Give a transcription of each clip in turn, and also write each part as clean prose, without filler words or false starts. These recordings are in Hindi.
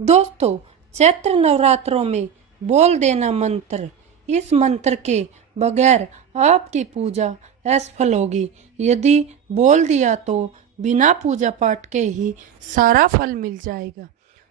दोस्तों, चैत्र नवरात्रों में बोल देना मंत्र। इस मंत्र के बगैर आपकी पूजा असफल होगी। यदि बोल दिया तो बिना पूजा पाठ के ही सारा फल मिल जाएगा।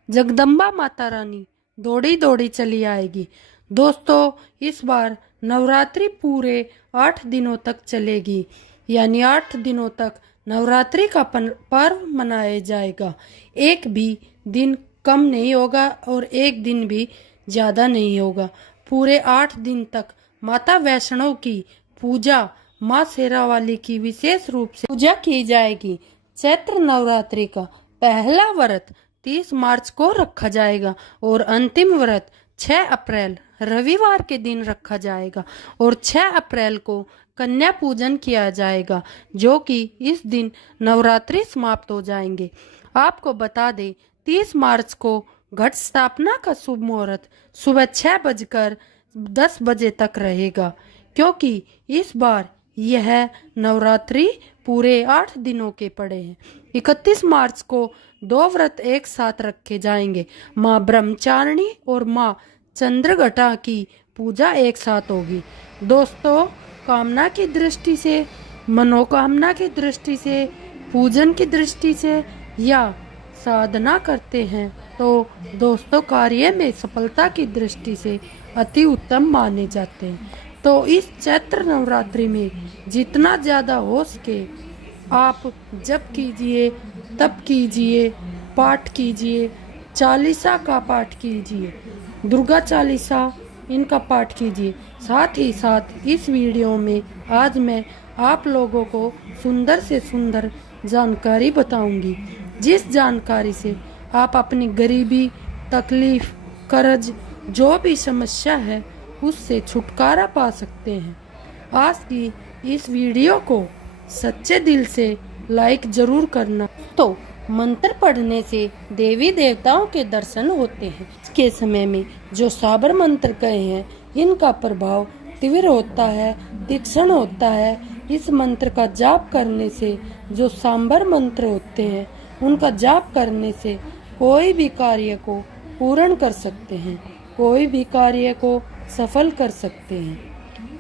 जगदम्बा माता रानी दौड़ी दौड़ी चली आएगी। दोस्तों, इस बार नवरात्रि पूरे 8 दिनों तक चलेगी, यानी 8 दिनों तक नवरात्रि का पर्व मनाया जाएगा। एक भी दिन कम नहीं होगा और एक दिन भी ज़्यादा नहीं होगा। पूरे 8 दिन तक माता वैष्णो की पूजा, माँ शेरावाली की विशेष रूप से पूजा की जाएगी। चैत्र नवरात्रि का पहला व्रत 30 मार्च को रखा जाएगा और अंतिम व्रत 6 अप्रैल रविवार के दिन रखा जाएगा और 6 अप्रैल को कन्या पूजन किया जाएगा, जो कि इस दिन नवरात्रि समाप्त हो जाएंगे। आपको बता दें, 30 मार्च को घट स्थापना का शुभ मुहूर्त सुबह 6:10 तक रहेगा, क्योंकि इस बार यह नवरात्रि पूरे 8 दिनों के पड़े हैं। 31 मार्च को 2 व्रत एक साथ रखे जाएंगे। माँ ब्रह्मचारिणी और माँ चंद्रघटा की पूजा एक साथ होगी। दोस्तों, कामना की दृष्टि से, मनोकामना की दृष्टि से, पूजन की दृष्टि से या साधना करते हैं तो दोस्तों कार्य में सफलता की दृष्टि से अति उत्तम माने जाते हैं। तो इस चैत्र नवरात्रि में जितना ज़्यादा हो सके आप जप कीजिए, तप कीजिए, पाठ कीजिए, चालीसा का पाठ कीजिए, दुर्गा चालीसा इनका पाठ कीजिए। साथ ही साथ इस वीडियो में आज मैं आप लोगों को सुंदर से सुंदर जानकारी बताऊंगी, जिस जानकारी से आप अपनी गरीबी, तकलीफ, कर्ज, जो भी समस्या है उससे छुटकारा पा सकते हैं। आज की इस वीडियो को सच्चे दिल से लाइक जरूर करना। तो मंत्र पढ़ने से देवी देवताओं के दर्शन होते हैं। के समय में जो साबर मंत्र कहे हैं, इनका प्रभाव तीव्र होता है, तीक्ष्ण होता है। इस मंत्र का जाप करने से जो सांबर मंत्र होते हैं, उनका जाप करने से कोई भी कार्य को पूर्ण कर सकते हैं, कोई भी कार्य को सफल कर सकते हैं।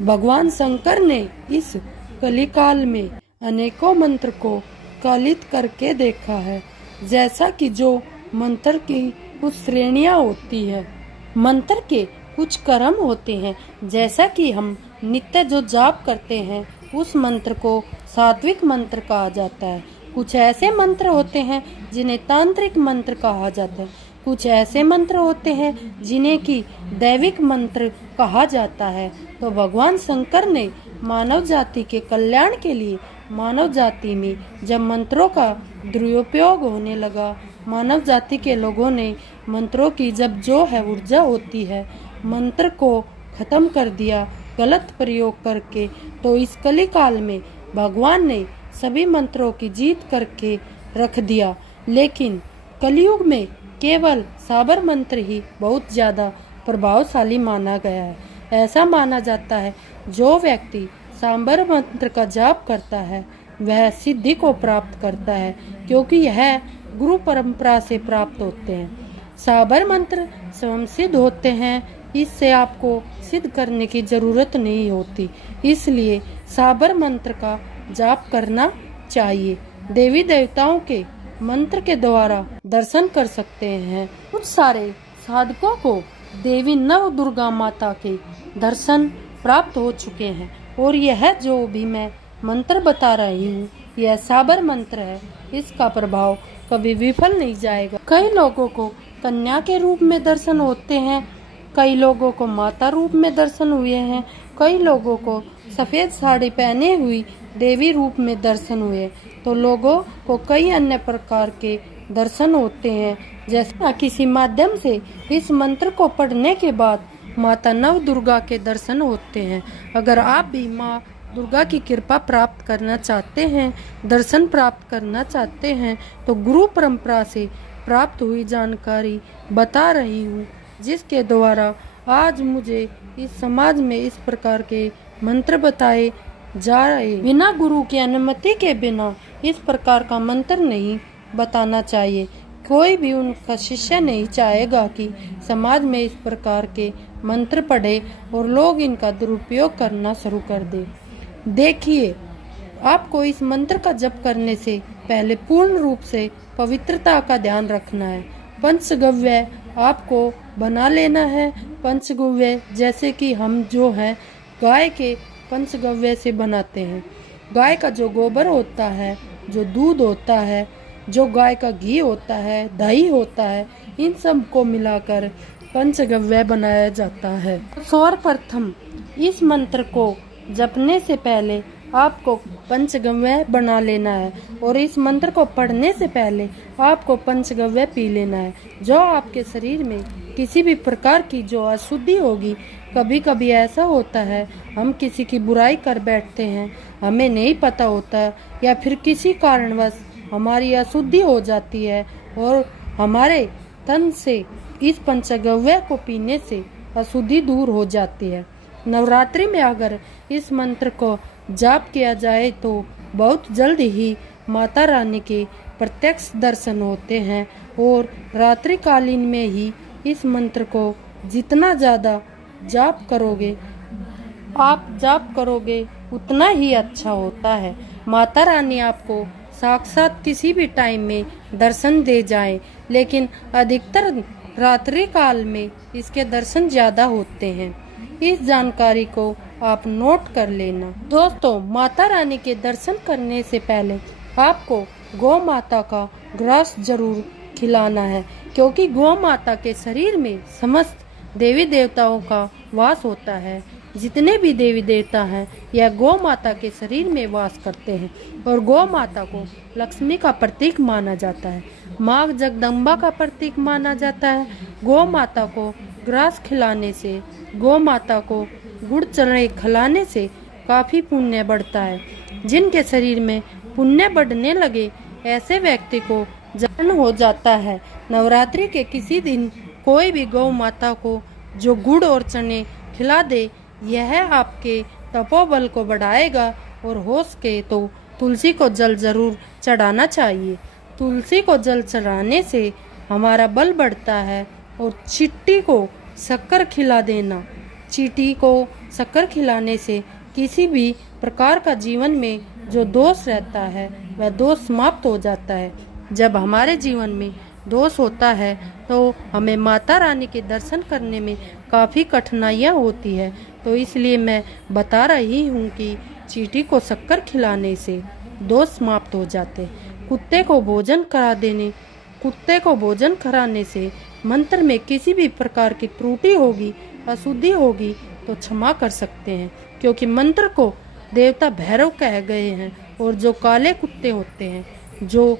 भगवान शंकर ने इस कलिकाल में अनेकों मंत्र को कलित करके देखा है। जैसा कि जो मंत्र की कुछ श्रेणियां होती है, मंत्र के कुछ क्रम होते हैं। जैसा कि हम नित्य जो जाप करते हैं, उस मंत्र को सात्विक मंत्र कहा जाता है। कुछ ऐसे मंत्र होते हैं जिन्हें तांत्रिक मंत्र कहा जाता है। कुछ ऐसे मंत्र होते हैं जिन्हें की दैविक मंत्र कहा जाता है। तो भगवान शंकर ने मानव जाति के कल्याण के लिए, मानव जाति में जब मंत्रों का दुरुपयोग होने लगा, मानव जाति के लोगों ने मंत्रों की जब जो है ऊर्जा होती है, मंत्र को खत्म कर दिया गलत प्रयोग करके। तो इस कलिकाल में भगवान ने सभी मंत्रों की जीत करके रख दिया। लेकिन कलयुग में केवल साबर मंत्र ही बहुत ज़्यादा प्रभावशाली माना गया है। ऐसा माना जाता है जो व्यक्ति सांबर मंत्र का जाप करता है वह सिद्धि को प्राप्त करता है, क्योंकि यह गुरु परंपरा से प्राप्त होते हैं। साबर मंत्र स्वयं सिद्ध होते हैं, इससे आपको सिद्ध करने की जरूरत नहीं होती। इसलिए साबर मंत्र का जाप करना चाहिए। देवी देवताओं के मंत्र के द्वारा दर्शन कर सकते हैं। कुछ सारे साधकों को देवी नव दुर्गा माता के दर्शन प्राप्त हो चुके हैं और यह जो भी मैं मंत्र बता रही हूँ, यह साबर मंत्र है। इसका प्रभाव कभी विफल नहीं जाएगा। कई लोगों को कन्या के रूप में दर्शन होते हैं, कई लोगों को माता रूप में दर्शन हुए हैं, कई लोगों को सफ़ेद साड़ी पहने हुई देवी रूप में दर्शन हुए। तो लोगों को कई अन्य प्रकार के दर्शन होते हैं। जैसे किसी माध्यम से इस मंत्र को पढ़ने के बाद माता नव दुर्गा के दर्शन होते हैं। अगर आप भी माँ दुर्गा की कृपा प्राप्त करना चाहते हैं, दर्शन प्राप्त करना चाहते हैं, तो गुरु परंपरा से प्राप्त हुई जानकारी बता रही हूँ, जिसके द्वारा आज मुझे इस समाज में इस प्रकार के मंत्र बताए जा रहे। बिना गुरु की अनुमति के बिना इस प्रकार का मंत्र नहीं बताना चाहिए, कोई भी उनका शिष्य नहीं चाहेगा कि समाज में इस प्रकार के मंत्र पढ़े और लोग इनका दुरुपयोग करना शुरू कर दे। देखिए, आपको इस मंत्र का जप करने से पहले पूर्ण रूप से पवित्रता का ध्यान रखना है। पंचगव्य आपको बना लेना है। पंचगव्य जैसे कि हम जो है गाय के पंचगव्य से बनाते हैं। गाय का जो गोबर होता है, जो दूध होता है, जो गाय का घी होता है, दही होता है, इन सब को मिलाकर पंचगव्य बनाया जाता है। सर्वप्रथम इस मंत्र को जपने से पहले आपको पंचगव्य बना लेना है और इस मंत्र को पढ़ने से पहले आपको पंचगव्य पी लेना है। जो आपके शरीर में किसी भी प्रकार की जो अशुद्धि होगी, कभी कभी ऐसा होता है हम किसी की बुराई कर बैठते हैं, हमें नहीं पता होता, या फिर किसी कारणवश हमारी अशुद्धि हो जाती है और हमारे तन से इस पंचगव्य को पीने से अशुद्धि दूर हो जाती है। नवरात्रि में अगर इस मंत्र को जाप किया जाए तो बहुत जल्द ही माता रानी के प्रत्यक्ष दर्शन होते हैं और रात्रि कालीन में ही इस मंत्र को जितना ज़्यादा जाप करोगे उतना ही अच्छा होता है। माता रानी आपको साक्षात किसी भी टाइम में दर्शन दे जाए, लेकिन अधिकतर रात्रि काल में इसके दर्शन ज्यादा होते हैं। इस जानकारी को आप नोट कर लेना। दोस्तों, माता रानी के दर्शन करने से पहले आपको गौ माता का ग्रास जरूर खिलाना है, क्योंकि गौ माता के शरीर में समस्त देवी देवताओं का वास होता है। जितने भी देवी देवता हैं यह गौ माता के शरीर में वास करते हैं और गौ माता को लक्ष्मी का प्रतीक माना जाता है, माँ जगदम्बा का प्रतीक माना जाता है। गौ माता को ग्रास खिलाने से, गौ माता को गुड़ चने खिलाने से काफी पुण्य बढ़ता है। जिनके शरीर में पुण्य बढ़ने लगे ऐसे व्यक्ति को जन्म हो जाता है। नवरात्रि के किसी दिन कोई भी गौ माता को जो गुड़ और चने खिला दे, यह आपके तपोबल को बढ़ाएगा और हो सके तो तुलसी को जल जरूर चढ़ाना चाहिए। तुलसी को जल चढ़ाने से हमारा बल बढ़ता है। और चींटी को शक्कर खिला देना, चींटी को शक्कर खिलाने से किसी भी प्रकार का जीवन में जो दोष रहता है वह दोष समाप्त हो जाता है। जब हमारे जीवन में दोष होता है तो हमें माता रानी के दर्शन करने में काफ़ी कठिनाइयाँ होती है। तो इसलिए मैं बता रही हूँ कि चींटी को शक्कर खिलाने से दोष समाप्त हो जाते। कुत्ते को भोजन कराने से मंत्र में किसी भी प्रकार की त्रुटि होगी, अशुद्धि होगी तो क्षमा कर सकते हैं, क्योंकि मंत्र को देवता भैरव कह गए हैं और जो काले कुत्ते होते हैं जो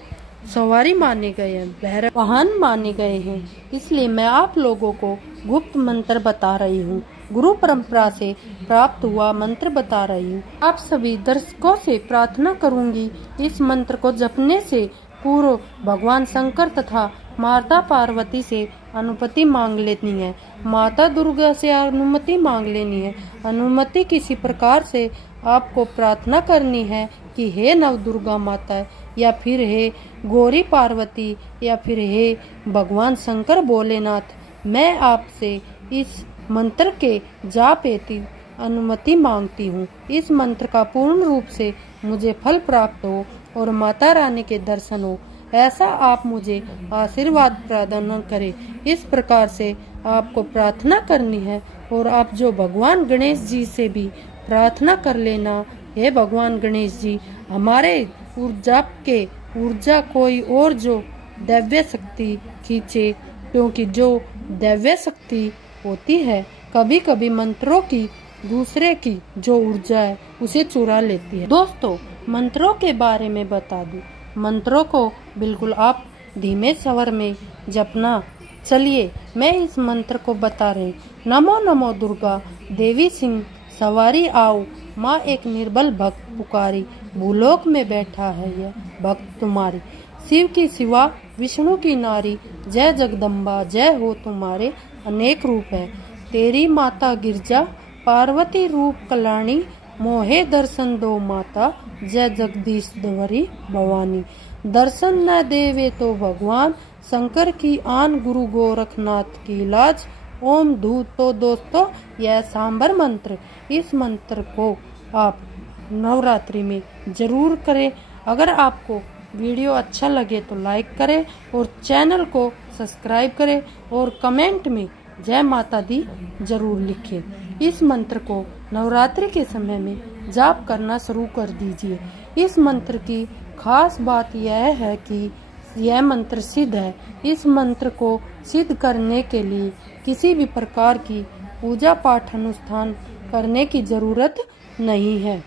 सवारी माने गए हैं, भैरव वाहन माने गए हैं। इसलिए मैं आप लोगों को गुप्त मंत्र बता रही हूँ, गुरु परंपरा से प्राप्त हुआ मंत्र बता रही हूँ। आप सभी दर्शकों से प्रार्थना करूंगी, इस मंत्र को जपने से पूर्व भगवान शंकर तथा माता पार्वती से अनुमति मांग लेनी है, माता दुर्गा से अनुमति मांग लेनी है। अनुमति किसी प्रकार से आपको प्रार्थना करनी है कि हे नव दुर्गा माता, या फिर हे गौरी पार्वती, या फिर हे भगवान शंकर भोलेनाथ, मैं आपसे इस मंत्र के जाप हेतु अनुमति मांगती हूँ। इस मंत्र का पूर्ण रूप से मुझे फल प्राप्त हो और माता रानी के दर्शन हो, ऐसा आप मुझे आशीर्वाद प्रदान करें। इस प्रकार से आपको प्रार्थना करनी है। और आप जो भगवान गणेश जी से भी प्रार्थना कर लेना, हे भगवान गणेश जी, हमारे ऊर्जा कोई और जो दैव्य शक्ति खींचे, क्योंकि जो दैव्य शक्ति होती है कभी कभी मंत्रों की दूसरे की जो ऊर्जा है उसे चुरा लेती है। दोस्तों, मंत्रों के बारे में बता दूं, मंत्रों को बिल्कुल आप धीमे स्वर में जपना। चलिए मैं इस मंत्र को बता रही। नमो नमो दुर्गा देवी सिंह सवारी आओ, माँ एक निर्बल भक्त पुकारी, भूलोक में बैठा है यह भक्त तुम्हारी। शिव की शिवा विष्णु की नारी, जय जगदम्बा जय हो तुम्हारे अनेक रूप है। तेरी माता गिरजा पार्वती रूप कल्याणी, मोहे दर्शन दो माता, जय जगदीश्वरी भवानी। दर्शन न देवे तो भगवान, शंकर की आन, गुरु गोरखनाथ की लाज, ओम धूत। तो दोस्तों यह सांबर मंत्र, इस मंत्र को आप नवरात्रि में जरूर करें। अगर आपको वीडियो अच्छा लगे तो लाइक करें और चैनल को सब्सक्राइब करें और कमेंट में जय माता दी जरूर लिखें। इस मंत्र को नवरात्रि के समय में जाप करना शुरू कर दीजिए। इस मंत्र की खास बात यह है कि यह मंत्र सिद्ध है। इस मंत्र को सिद्ध करने के लिए किसी भी प्रकार की पूजा पाठ अनुष्ठान करने की जरूरत नहीं है।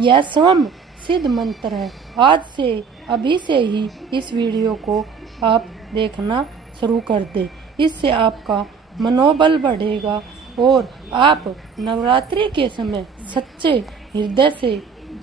यह स्वयं सिद्ध मंत्र है। आज से अभी से ही इस वीडियो को आप देखना शुरू कर दें। इससे आपका मनोबल बढ़ेगा और आप नवरात्रि के समय सच्चे हृदय से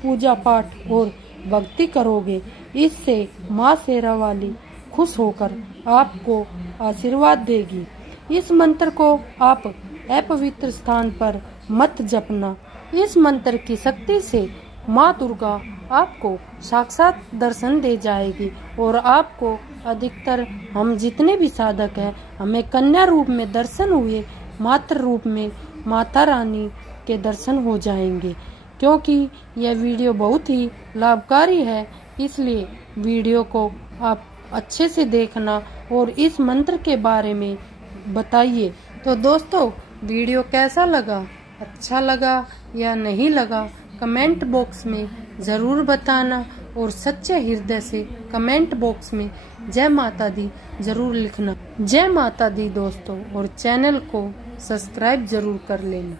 पूजा पाठ और भक्ति करोगे। इससे माँ शेरा वाली खुश होकर आपको आशीर्वाद देगी। इस मंत्र को आप अपवित्र स्थान पर मत जपना। इस मंत्र की शक्ति से माँ दुर्गा आपको साक्षात दर्शन दे जाएगी और आपको अधिकतर हम जितने भी साधक हैं, हमें कन्या रूप में दर्शन हुए, मातृ रूप में माता रानी के दर्शन हो जाएंगे। क्योंकि यह वीडियो बहुत ही लाभकारी है, इसलिए वीडियो को आप अच्छे से देखना और इस मंत्र के बारे में बताइए। तो दोस्तों वीडियो कैसा लगा, अच्छा लगा या नहीं लगा, कमेंट बॉक्स में ज़रूर बताना और सच्चे हृदय से कमेंट बॉक्स में जय माता दी ज़रूर लिखना। जय माता दी दोस्तों, और चैनल को सब्सक्राइब ज़रूर कर लेना।